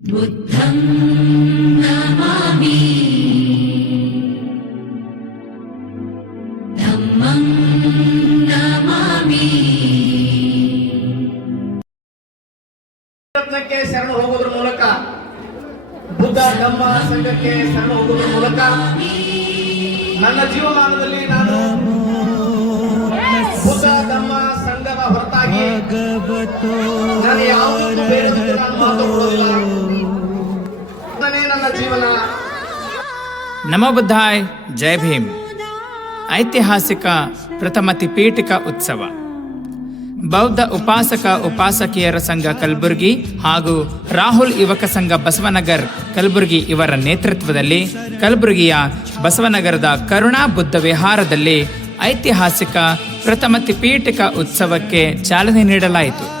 बुद्धं नमामि धम्मं नमामि ರತ್ನಕ್ಕೆ ಶರಣ ಹೋಗೋದ್ರ ಮೂಲಕ ಬುದ್ಧ ಧಮ್ಮ ಸಂಘಕ್ಕೆ ಶರಣ ಹೋಗೋದ್ರ ಮೂಲಕ ನನ್ನ ಜೀವಮಾನದಲ್ಲಿ ನಾನು ಬುದ್ಧ ಧಮ್ಮ ಸಂಘದ ಹೊರತಾಗಿ ನಾನು ಯಾವುದಕ್ಕೂ ಬೇರೆದಕ್ಕೆ ನಾನು ಜೀವನ. ನಮ ಬುದ್ಧಾಯ್, ಜೈ ಭೀಮ್. ಐತಿಹಾಸಿಕ ಪ್ರಥಮ ತಿಪೀಠಿಕ ಉತ್ಸವ. ಬೌದ್ಧ ಉಪಾಸಕ ಉಪಾಸಕಿಯರ ಸಂಘ ಕಲಬುರಗಿ ಹಾಗೂ ರಾಹುಲ್ ಯುವಕ ಸಂಘ ಬಸವನಗರ್ ಕಲಬುರಗಿ ಇವರ ನೇತೃತ್ವದಲ್ಲಿ ಕಲಬುರಗಿಯ ಬಸವನಗರದ ಕರುಣಾ ಬುದ್ಧ ವಿಹಾರದಲ್ಲಿ ಐತಿಹಾಸಿಕ ಪ್ರಥಮ ತಿಪೀಠಿಕ ಉತ್ಸವಕ್ಕೆ ಚಾಲನೆ ನೀಡಲಾಯಿತು.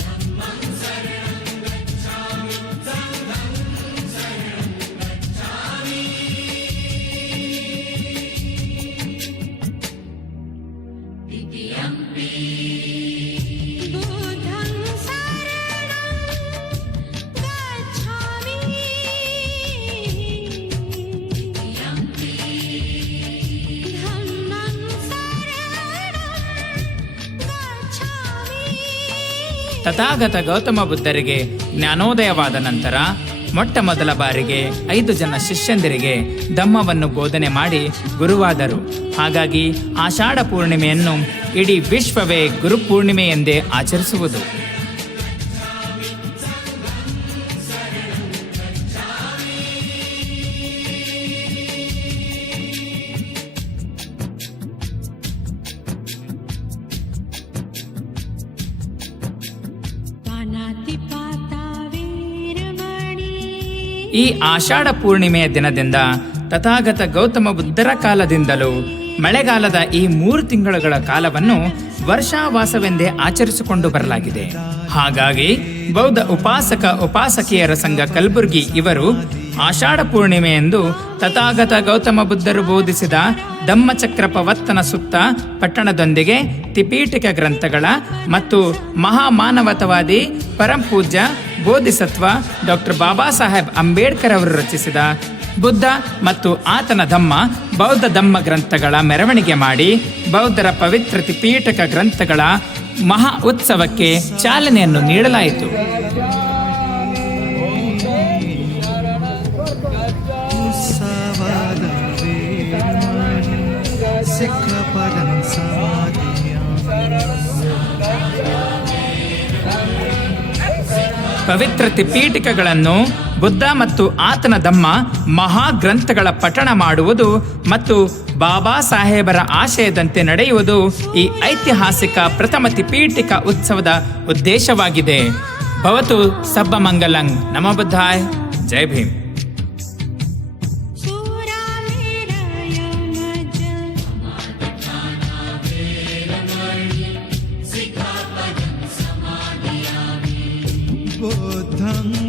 ತಥಾಗತ ಗೌತಮ ಬುದ್ಧರಿಗೆ ಜ್ಞಾನೋದಯವಾದ ನಂತರ ಮೊಟ್ಟ ಮೊದಲ ಬಾರಿಗೆ ಐದು ಜನ ಶಿಷ್ಯಂದಿರಿಗೆ ಧಮ್ಮವನ್ನು ಬೋಧನೆ ಮಾಡಿ ಗುರುವಾದರು. ಹಾಗಾಗಿ ಆಷಾಢ ಪೂರ್ಣಿಮೆಯನ್ನು ಇಡೀ ವಿಶ್ವವೇ ಗುರು ಪೂರ್ಣಿಮೆ ಎಂದೇ ಆಚರಿಸುವುದು. ಈ ಆಷಾಢ ಪೂರ್ಣಿಮೆಯ ದಿನದಿಂದ ತಥಾಗತ ಗೌತಮ ಬುದ್ಧರ ಕಾಲದಿಂದಲೂ ಮಳೆಗಾಲದ ಈ ಮೂರು ತಿಂಗಳುಗಳ ಕಾಲವನ್ನು ವರ್ಷಾವಾಸವೆಂದೇ ಆಚರಿಸಿಕೊಂಡು ಬರಲಾಗಿದೆ. ಹಾಗಾಗಿ ಬೌದ್ಧ ಉಪಾಸಕ ಉಪಾಸಕಿಯರ ಸಂಘ ಕಲಬುರ್ಗಿ ಇವರು ಆಷಾಢ ಪೂರ್ಣಿಮೆ ಎಂದು ತಥಾಗತ ಗೌತಮ ಬುದ್ಧರು ಬೋಧಿಸಿದ ಧಮ್ಮಚಕ್ರ ಪವತ್ತನ ಸುತ್ತ ಪಟ್ಟಣದೊಂದಿಗೆ ತಿಪೀಠಿಕ ಗ್ರಂಥಗಳ ಮತ್ತು ಮಹಾಮಾನವತವಾದಿ ಪರಂಪೂಜ್ಯ ಬೋಧಿಸತ್ವ ಡಾಕ್ಟರ್ ಬಾಬಾ ಸಾಹೇಬ್ ಅಂಬೇಡ್ಕರ್ ಅವರು ರಚಿಸಿದ ಬುದ್ಧ ಮತ್ತು ಆತನ ಧಮ್ಮ ಬೌದ್ಧ ಧಮ್ಮ ಗ್ರಂಥಗಳ ಮೆರವಣಿಗೆ ಮಾಡಿ ಬೌದ್ಧರ ಪವಿತ್ರ ಪೀಠಕ ಗ್ರಂಥಗಳ ಮಹಾ ಉತ್ಸವಕ್ಕೆ ಚಾಲನೆಯನ್ನು ನೀಡಲಾಯಿತು. ಸಿಕ್ಕ ಪವಿತ್ರ ತಿಪೀಠಿಕಗಳನ್ನು ಬುದ್ಧ ಮತ್ತು ಆತನ ದಮ್ಮ ಮಹಾ ಗ್ರಂಥಗಳ ಪಠಣ ಮಾಡುವುದು ಮತ್ತು ಬಾಬಾ ಸಾಹೇಬರ ಆಶಯದಂತೆ ನಡೆಯುವುದು ಈ ಐತಿಹಾಸಿಕ ಪ್ರಥಮ ತಿಪೀಠಿಕ ಉತ್ಸವದ ಉದ್ದೇಶವಾಗಿದೆ. ಭವತು ಸಬ್ಬ ಮಂಗಲಂಗ್ ನಮ ಬುದ್ಧಾಯ್. ಜೈ ಭೀಮ್. बुद्धं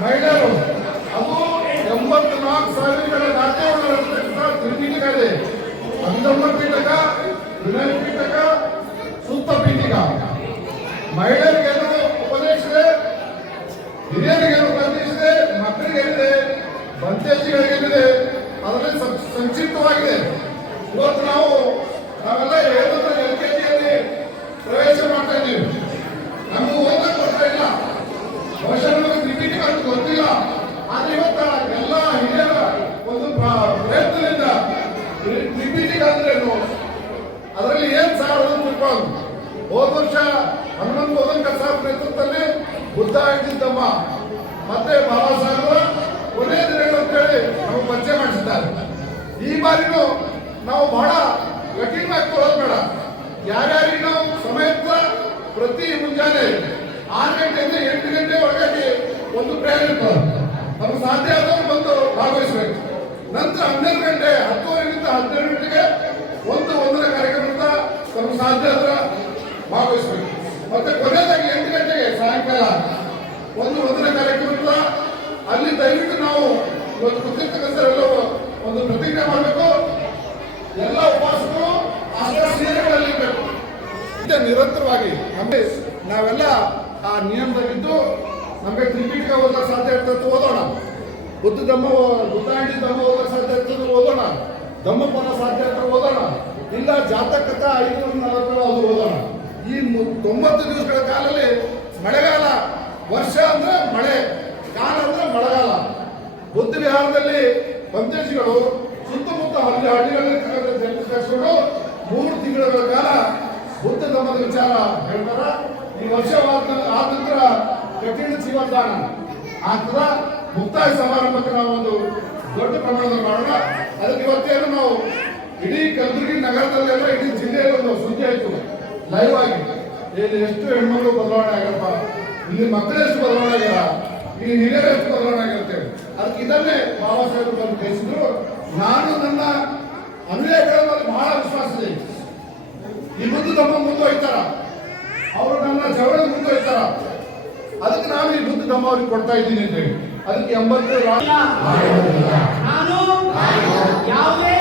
ಮಹಿಳೆಯರು, ಅದು ಎಂಬತ್ನಾಲ್ಕು ಸಾವಿರ ಕಡೆ ತ್ರಿಪೀಠಿಕ ಇದೆ ಅಂದಮ್ಮ ಪೀಠಕ ವಿನಯ ಪೀಠಕ ಸುತ್ತ ಪೀಠಿಕ ಮಹಿಳೆಯರಿಗೆ ಉಪದೇಶಿದೆ ಹಿರಿಯರಿಗೆ ಉಪದೇಶಿಸಿದೆ ಮಕ್ಕಳಿಗೆ ಏನಿದೆ? ಬಂದೇಜಿಗಳಿಗೆ ಏನಿದೆ? ಅದರಲ್ಲಿ ಸಂಕ್ಷಿಪ್ತವಾಗಿದೆ. ಇವತ್ತು ನಾವು ನಾವೆಲ್ಲ ಏಳರಿಂದ ಎಲ್ ಕೆ ಜಿಯಲ್ಲಿ ಪ್ರವೇಶ ಮಾಡ್ತಾ ಇದ್ದೀವಿ ನಮಗೂ ಓದಕ್ಕೆ ಬರ್ತಾ ಇಲ್ಲ ಬಹುಶಃ ನಮಗೆ ಕ್ರಿಕೆಟ್ ಅಂತ ಗೊತ್ತಿಲ್ಲ ಆದ್ರೆ ಇವತ್ತ ಎಲ್ಲ ಹಿರಿಯರ ಒಂದು ಪ್ರ- ಪ್ರಯತ್ನದಿಂದ ಕ್ರಿಕೆಟಿಗೆ ಅಂದ್ರೇನು ಅದರಲ್ಲಿ ಏನ್ ಸಾರ್ ಅದನ್ನು ತಿಳ್ಕೊಂಡು ಹೋದ ವರ್ಷ ಹನುಮಂತ ಓದಂಕರ್ ಸಾಹೇಬ್ ನೇತೃತ್ವದಲ್ಲಿ ಬುದ್ಧ ಇದ್ದಿದ್ದಮ್ಮ ಮತ್ತೆ ಬಾಬಾ ಸಾಹೇಬರ ಕೊನೆಯ ದಿನಗಳು ಅಂತೇಳಿ ನಮಗೆ ಪರಿಚಯ ಮಾಡಿಸಿದ್ದಾರೆ ಈ ಬಾರಿನೂ ನಾವು ಬಹಳ ಕಠಿಣವಾಗಿ ತೊಗೊಳ್ಳೋದು ಬೇಡ ಯಾರ್ಯಾರಿಗೆ ನಾವು ಸಮೇತ ಪ್ರತಿ ಮುಂಜಾನೆ ಆರು ಗಂಟೆಯಿಂದ ಎಂಟು ಗಂಟೆ ಒಳಗಾಗಿ ಒಂದು ಪ್ರೇರಣೆ ಇರ್ತದೆ ನಮ್ಗೆ ಸಾಧ್ಯ ಆದವ್ರು ಬಂದು ಭಾಗವಹಿಸಬೇಕು ನಂತರ ಹನ್ನೆರಡು ಗಂಟೆ ಹತ್ತುವರೆಗಿಂತ ಹನ್ನೆರಡು ಗಂಟೆಗೆ ಒಂದು ಒಂದರ ಕಾರ್ಯಕ್ರಮದ ನಮ್ಗೆ ಸಾಧ್ಯ ಆದ್ರೆ ಮತ್ತೆ ಕೊನೆಯದಾಗಿ ಎಂಟು ಗಂಟೆಗೆ ಸಾಯಂಕಾಲ. ಒಂದು ಒಂದರ ಕಾರ್ಯಕ್ರಮ ಅಲ್ಲಿ ದಯವಿಟ್ಟು ನಾವು ಇವತ್ತು ಕುತ್ತಿರ್ತಕ್ಕಂಥ ಒಂದು ಪ್ರತಿಜ್ಞೆ ಮಾಡಬೇಕು. ಎಲ್ಲ ಉಪವಾಸಗಳು ಆ ಇರಬೇಕು. ನಿರಂತರವಾಗಿ ನಮಗೆ ನಾವೆಲ್ಲ ಆ ನಿಯಮದಲ್ಲಿದ್ದು ನಮಗೆ ಕ್ರಿಕೆಟ್ಗೆ ಹೋಗಲು ಸಾಧ್ಯ ಇರ್ತದೆ ಓದೋಣ. ಬುದ್ಧ ಧಮ್ಮ ಬುದ್ಧಾಂಡಿ ಧಮ್ಮ ಹೋಗಲು ಸಾಧ್ಯ ಇರ್ತದೆ ಓದೋಣ. ಧಮ್ಮಪನ ಸಾಧ್ಯ ಇರ್ತದೆ ಓದೋಣ. ಇಲ್ಲ ಜಾತಕತ ಐದು ನಲವತ್ತು ಅದು ಓದೋಣ. ಈ ತೊಂಬತ್ತು ದಿವಸಗಳ ಕಾಲದಲ್ಲಿ ಮಳೆಗಾಲ, ವರ್ಷ ಅಂದ್ರೆ ಮಳೆ, ಕಾಲ ಅಂದ್ರೆ ಮಳೆಗಾಲ. ಬುದ್ಧ ವಿಹಾರದಲ್ಲಿ ಪಂಚೇಶಿಗಳು ಸುತ್ತಮುತ್ತ ಹಳ್ಳಿ ಜನತೆ ಸೇರಿಸ್ಕೊಂಡು ಮೂರು ತಿಂಗಳ ಕಾಲ ಬುದ್ಧ ಧರ್ಮದ ವಿಚಾರ ಹೇಳ್ತಾರ. ಈ ವರ್ಷ ಆದ ಆದ ನಂತರ ಕಠಿಣ ಜೀವದಾನ ಆತರ ಮುಕ್ತಾಯ ಸಮಾರಂಭಕ್ಕೆ ನಾವು ಒಂದು ದೊಡ್ಡ ಪ್ರಮಾಣದಲ್ಲಿ ಮಾಡೋಣ. ಅದಕ್ಕೆ ಇವತ್ತೇನು ನಾವು ಇಡೀ ಕಲಬುರಗಿ ನಗರದಲ್ಲೆಲ್ಲ ಇಡೀ ಜಿಲ್ಲೆಯಲ್ಲಿ ಒಂದು ಸುದ್ದಿ ಆಯ್ತು. ಲೈವ್ ಆಗಿ ಇಲ್ಲಿ ಎಷ್ಟು ಹೆಣ್ಮಕ್ಳು ಬದಲಾವಣೆ ಆಗಪ್ಪ? ಇಲ್ಲಿ ಮಕ್ಕಳು ಎಷ್ಟು ಬದಲಾವಣೆ ಆಗ್ಯಾರ? ಇಲ್ಲಿ ಹಿರಿಯರು ಎಷ್ಟು ಬದಲಾವಣೆ ಆಗಿರ್ತೇವೆ ಅದಕ್ಕೆ ಇದನ್ನೇ ಬಾಬಾ ಸಾಹೇಬ್ ಬಂದು ಕಳಿಸಿದ್ರು ನಾನು ನನ್ನ ಅನುಯಾಯಿಗಳ ಮೇಲೆ ಬಹಳ ವಿಶ್ವಾಸ ಇದೆ. ಈ ನಮ್ಮ ಮುಂದೆ ಮುಂದುವಯ್ತಾರ ಅವರು ನನ್ನ ಜವಳದ ಮುಂದುವಯ್ತಾರ ಅದಕ್ಕೆ ನಾನು ಈ ಬುದ್ಧ ನಮ್ಮ ಅವ್ರಿಗೆ ಕೊಡ್ತಾ ಇದ್ದೀನಿ ಅಂತ ಹೇಳಿ. ಅದಕ್ಕೆ ಎಂಬತ್ತು ನಾನು ಯಾವುದೇ